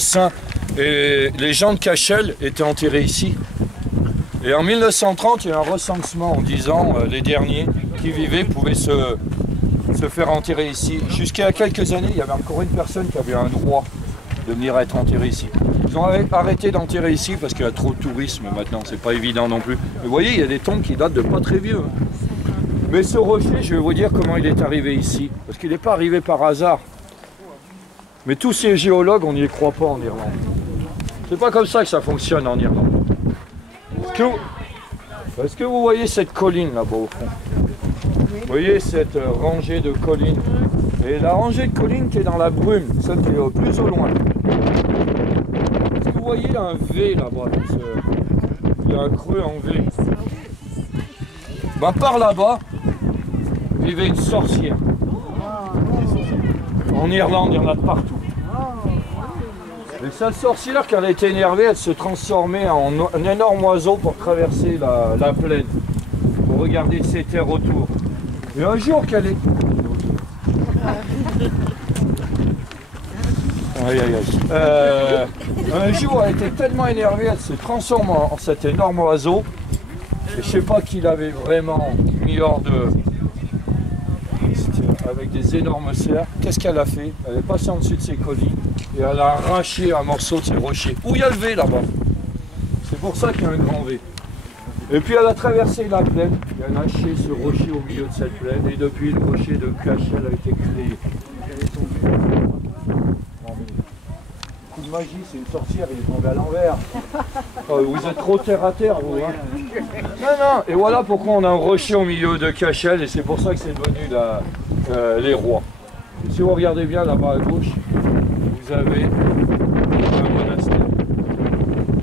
saints et les gens de Cashel étaient enterrés ici. Et en 1930, il y a eu un recensement en disant les derniers qui vivaient pouvaient se faire enterrer ici. Jusqu'à quelques années, il y avait encore une personne qui avait un droit de venir être enterré ici. Ils ont arrêté d'enterrer ici parce qu'il y a trop de tourisme maintenant, c'est pas évident non plus. Mais vous voyez, il y a des tombes qui datent de pas très vieux. Mais ce rocher, je vais vous dire comment il est arrivé ici. Parce qu'il n'est pas arrivé par hasard. Mais tous ces géologues, on n'y croit pas en Irlande. C'est pas comme ça que ça fonctionne en Irlande. Est-ce que vous voyez cette colline là-bas au fond? Vous voyez cette rangée de collines? Et la rangée de collines qui est dans la brume, celle qui est plus au loin. Est-ce que vous voyez un V là-bas? Il y a un creux en V. Ben, par là-bas, vivait une sorcière. En Irlande, il y en a de partout. Et cette sorcière, quand elle était énervée, elle se transformait en un énorme oiseau pour traverser la plaine, pour regarder ses terres autour. Et un jour qu'elle est... un jour, elle était tellement énervée, elle se transforme en cet énorme oiseau. Et je sais pas qui l'avait vraiment mis hors de... avec des énormes serres. Qu'est-ce qu'elle a fait? Elle est passée en dessus de ses collines et elle a arraché un morceau de ses rochers. Où il y a le V là-bas. C'est pour ça qu'il y a un grand V. Et puis elle a traversé la plaine et elle a lâché ce rocher au milieu de cette plaine. Et depuis, le rocher de Cashel a été créé. Coup de magie, c'est une sorcière, il est tombé à l'envers. Vous êtes trop terre à terre, vous. Hein. Non, et voilà pourquoi on a un rocher au milieu de Cashel et c'est pour ça que c'est devenu les rois. Et si vous regardez bien là-bas à gauche, vous avez un monastère.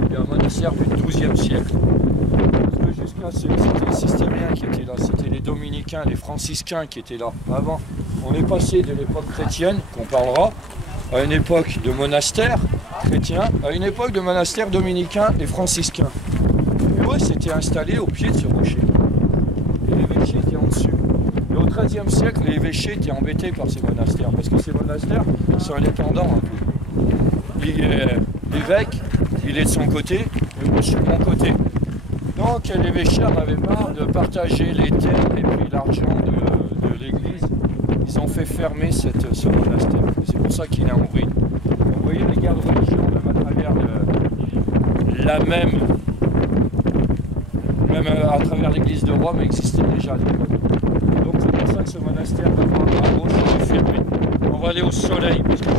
Il y a un monastère du XIIe siècle. Parce que jusqu'à c'était les Cisterciens qui étaient là, c'était les Dominicains, les Franciscains qui étaient là. Avant, on est passé de l'époque chrétienne, qu'on parlera, à une époque de monastère chrétien, à une époque de monastère dominicain et franciscain. Et ouais, c'était installé au pied de ce rocher. Et l'évêché était en dessus. Et au XIIIe siècle, les évêchés étaient embêtés par ces monastères, parce que ces monastères sont indépendants un peu. L'évêque, il est de son côté, et moi je suis de mon côté. Donc l'évêché en avait marre de partager les terres et puis l'argent de l'église. Ils ont fait fermer ce monastère. C'est pour ça qu'il est en ruine. Vous voyez les gardes religieux, même à travers même à travers l'église de Rome, existait déjà. Donc c'est pour ça que ce monastère à gauche est fermé. On va aller au soleil. Parce que